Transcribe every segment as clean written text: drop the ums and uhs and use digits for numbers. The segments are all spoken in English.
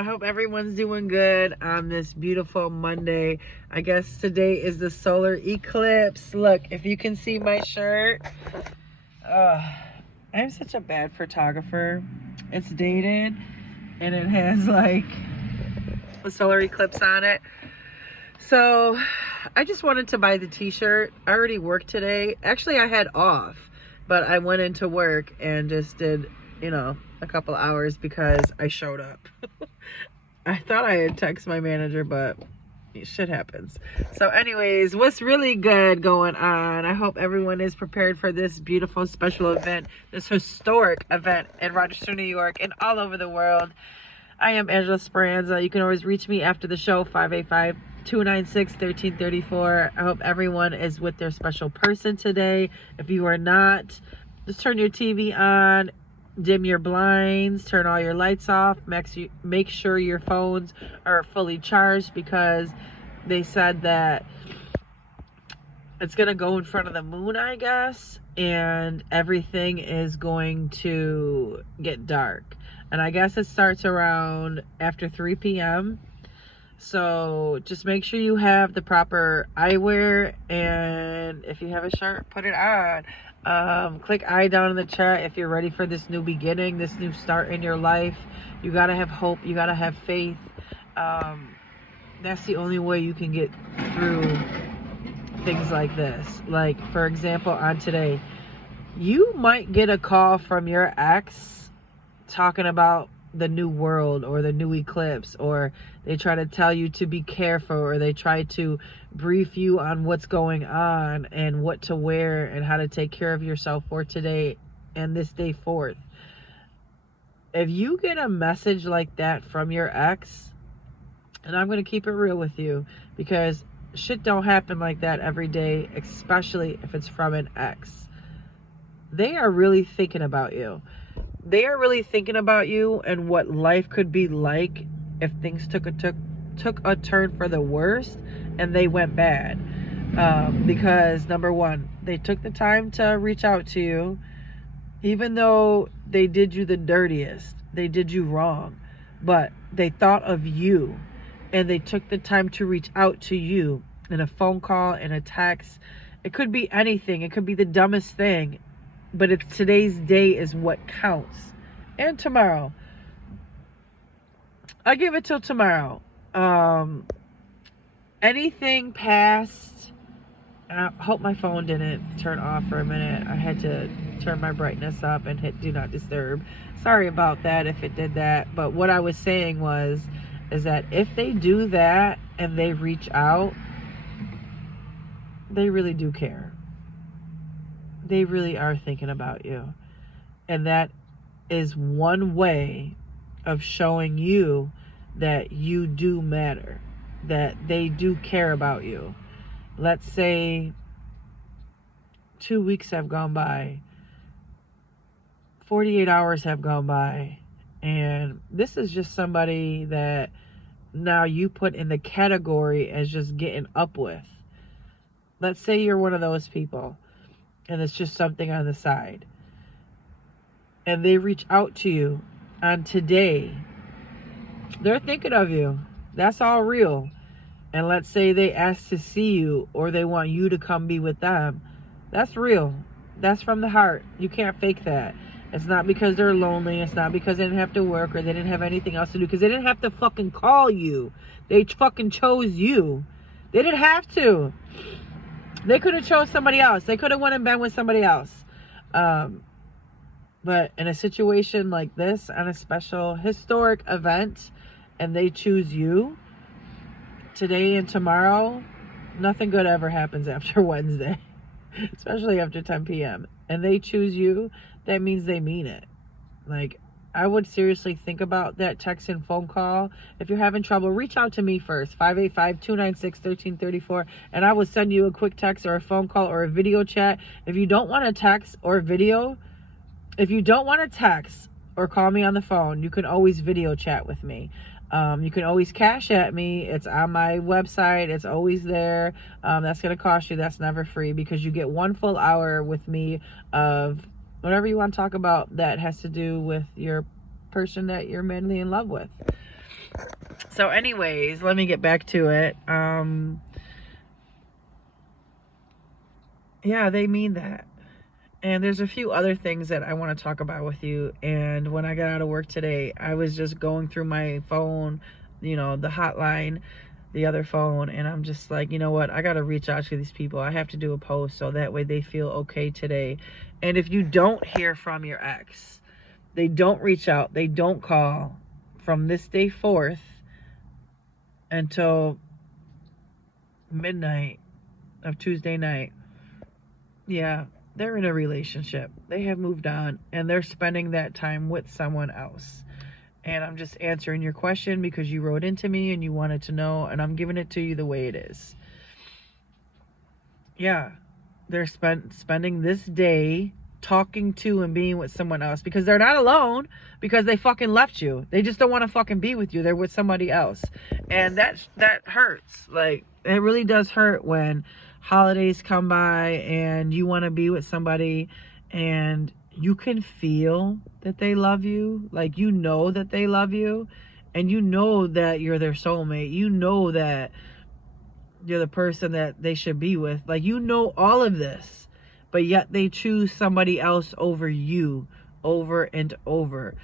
I hope everyone's doing good on this beautiful Monday. I guess today is the solar eclipse. Look, if you can see my shirt, I'm such a bad photographer. It's dated and it has like a solar eclipse on it. So I just wanted to buy the t-shirt. I already worked today. Actually, I had off, but I went into work and just did, a couple hours because I showed up. I thought I had texted my manager, but shit happens. So anyways, what's really good going on? I hope everyone is prepared for this beautiful special event, this historic event in Rochester, New York, and all over the world. I am Angela Speranza. You can always reach me after the show, 585-296-1334. I hope everyone is with their special person today. If you are not, just turn your TV on, dim your blinds, turn all your lights off, make sure your phones are fully charged, because they said that it's going to go in front of the moon, I guess, and everything is going to get dark. And I guess it starts around after 3 p.m. So just make sure you have the proper eyewear, and if you have a shirt, put it on. Click I down in the chat if you're ready for this new beginning, this new start in your life. You gotta have hope. You gotta have faith. That's the only way you can get through things like this. Like, for example, on today, you might get a call from your ex talking about the new world or the new eclipse, or they try to tell you to be careful, or they try to brief you on what's going on and what to wear and how to take care of yourself for today and this day forth. If you get a message like that from your ex, and I'm going to keep it real with you, because shit don't happen like that every day, especially if it's from an ex. They are really thinking about you. They are really thinking about you and what life could be like if things took a turn for the worst and they went bad. Because number one, they took the time to reach out to you, even though they did you the dirtiest, they did you wrong, but they thought of you and they took the time to reach out to you in a phone call, in a text. It could be anything. It could be the dumbest thing. But it's today's day is what counts. And tomorrow. I'll give it till tomorrow. Anything past... I hope my phone didn't turn off for a minute. I had to turn my brightness up and hit do not disturb. Sorry about that if it did that. But what I was saying is that if they do that and they reach out, they really do care. They really are thinking about you. And that is one way of showing you that you do matter, that they do care about you. Let's say 2 weeks have gone by, 48 hours have gone by, and this is just somebody that now you put in the category as just getting up with. Let's say you're one of those people, and it's just something on the side, and they reach out to you on today. They're thinking of you. That's all real. And let's say they ask to see you, or they want you to come be with them. That's real. That's from the heart. You can't fake that. It's not because they're lonely. It's not because they didn't have to work or they didn't have anything else to do, because they didn't have to fucking call you. They fucking chose you. They didn't have to. They could have chose somebody else. They could have went and been with somebody else. But in a situation like this, on a special historic event, and they choose you today and tomorrow, nothing good ever happens after Wednesday, especially after 10 p.m. And they choose you, that means they mean it. Like, I would seriously think about that text and phone call. If you're having trouble, reach out to me first, 585-296-1334, and I will send you a quick text or a phone call or a video chat. If you don't want to text or video, if you don't want to text or call me on the phone, you can always video chat with me. You can always cash at me. It's on my website. It's always there. That's going to cost you. That's never free, because you get 1 full hour with me of whatever you want to talk about that has to do with your person that you're madly in love with. So anyways, let me get back to it. Yeah, they mean that. And there's a few other things that I want to talk about with you. And when I got out of work today, I was just going through my phone, the hotline, the other phone, and I'm just like, you know what? I got to reach out to these people. I have to do a post so that way they feel okay today. And if you don't hear from your ex, they don't reach out, they don't call from this day forth until midnight of Tuesday night, yeah, they're in a relationship. They have moved on and they're spending that time with someone else. And I'm just answering your question because you wrote into me and you wanted to know, and I'm giving it to you the way it is. Yeah, they're spending this day talking to and being with someone else because they're not alone, because they fucking left you. They just don't want to fucking be with you. They're with somebody else. And that hurts. Like, it really does hurt when holidays come by and you want to be with somebody and you can feel that they love you. Like, you know that they love you, and you know that you're their soulmate. You know that you're the person that they should be with. Like, you know all of this, but yet they choose somebody else over you over and over.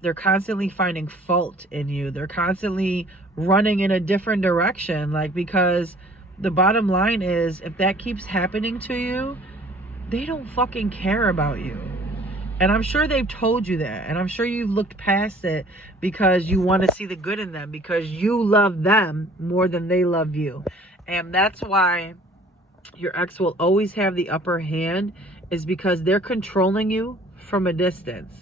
They're constantly finding fault in you. They're constantly running in a different direction. Like, because the bottom line is, if that keeps happening to you, they don't fucking care about you. And I'm sure they've told you that. And I'm sure you've looked past it because you want to see the good in them, because you love them more than they love you. And that's why your ex will always have the upper hand, is because they're controlling you from a distance.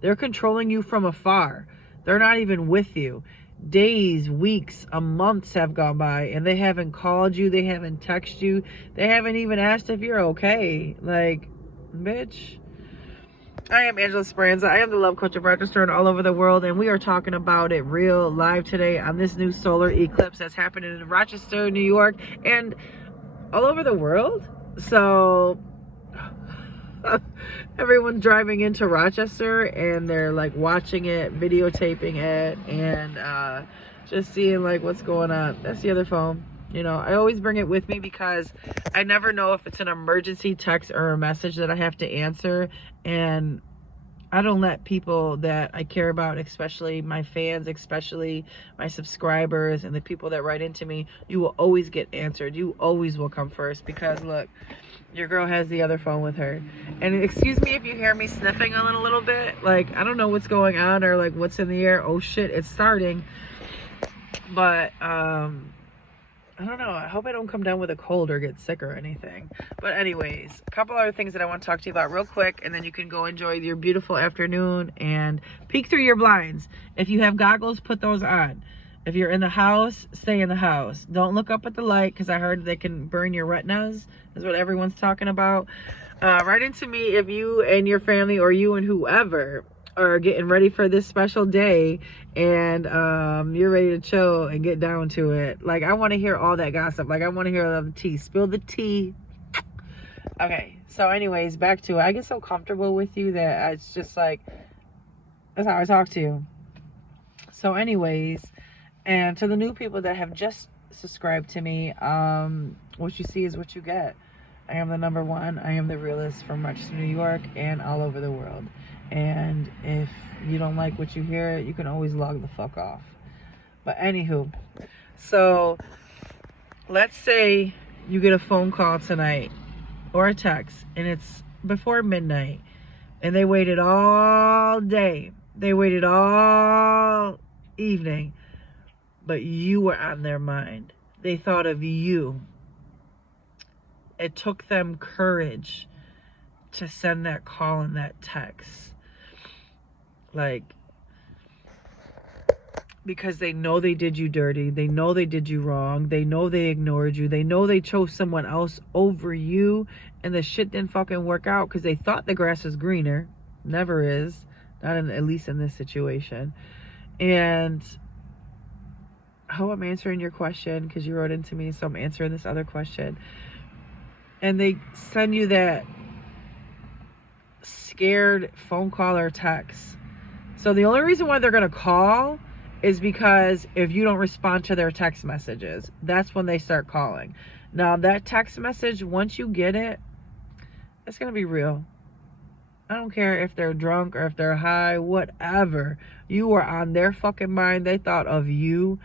They're controlling you from afar. They're not even with you. Days, weeks, months have gone by and they haven't called you. They haven't texted you. They haven't even asked if you're okay. Like, bitch. I am Angela Speranza. I am the love coach of Rochester and all over the world, and we are talking about it real live today on this new solar eclipse that's happening in Rochester, New York, and all over the world. So everyone's driving into Rochester and they're like watching it, videotaping it, and just seeing like what's going on. That's the other phone. I always bring it with me because I never know if it's an emergency text or a message that I have to answer. And I don't let people that I care about, especially my fans, especially my subscribers and the people that write into me, you will always get answered. You always will come first, because look, your girl has the other phone with her. And excuse me if you hear me sniffing a little bit. Like, I don't know what's going on or like what's in the air. Oh shit, it's starting. But I don't know. I hope I don't come down with a cold or get sick or anything. But anyways, a couple other things that I want to talk to you about real quick, and then you can go enjoy your beautiful afternoon and peek through your blinds. If you have goggles, put those on. If you're in the house, stay in the house. Don't look up at the light, because I heard they can burn your retinas. Is what everyone's talking about. Write into me if you and your family, or you and whoever, are getting ready for this special day, and you're ready to chill and get down to it. Like, I want to hear all that gossip. Like, I want to hear all the tea. Spill the tea. Okay, so anyways, back to it. I get so comfortable with you that it's just like, that's how I talk to you. So anyways, and to the new people that have just subscribed to me, what you see is what you get. I am the number one. I am the realist from Rochester, New York, and all over the world. And if you don't like what you hear, you can always log the fuck off. But anywho, so let's say you get a phone call tonight or a text, and it's before midnight, and they waited all day. They waited all evening, but you were on their mind. They thought of you. It took them courage to send that call and that text. Like, because they know they did you dirty. They know they did you wrong. They know they ignored you. They know they chose someone else over you, and the shit didn't fucking work out because they thought the grass was greener. Never is. Not in, at least in this situation. And I hope I'm answering your question, because you wrote into me, so I'm answering this other question. And they send you that scared phone call or text. So the only reason why they're going to call is because if you don't respond to their text messages, that's when they start calling. Now, that text message, once you get it, it's going to be real. I don't care if they're drunk or if they're high, whatever. You were on their fucking mind. They thought of you,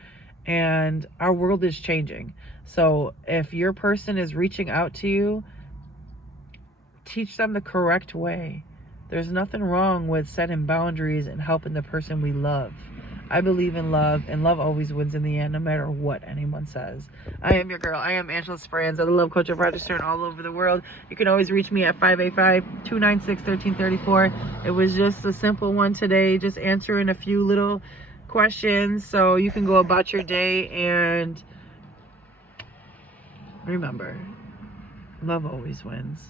and our world is changing. So if your person is reaching out to you, teach them the correct way. There's nothing wrong with setting boundaries and helping the person we love. I believe in love, and love always wins in the end, no matter what anyone says. I am your girl. I am Angela Speranza, the love coach of Rochester and all over the world. You can always reach me at 585-296-1334. It was just a simple one today, just answering a few little questions so you can go about your day. And remember, love always wins.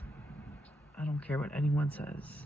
I don't care what anyone says.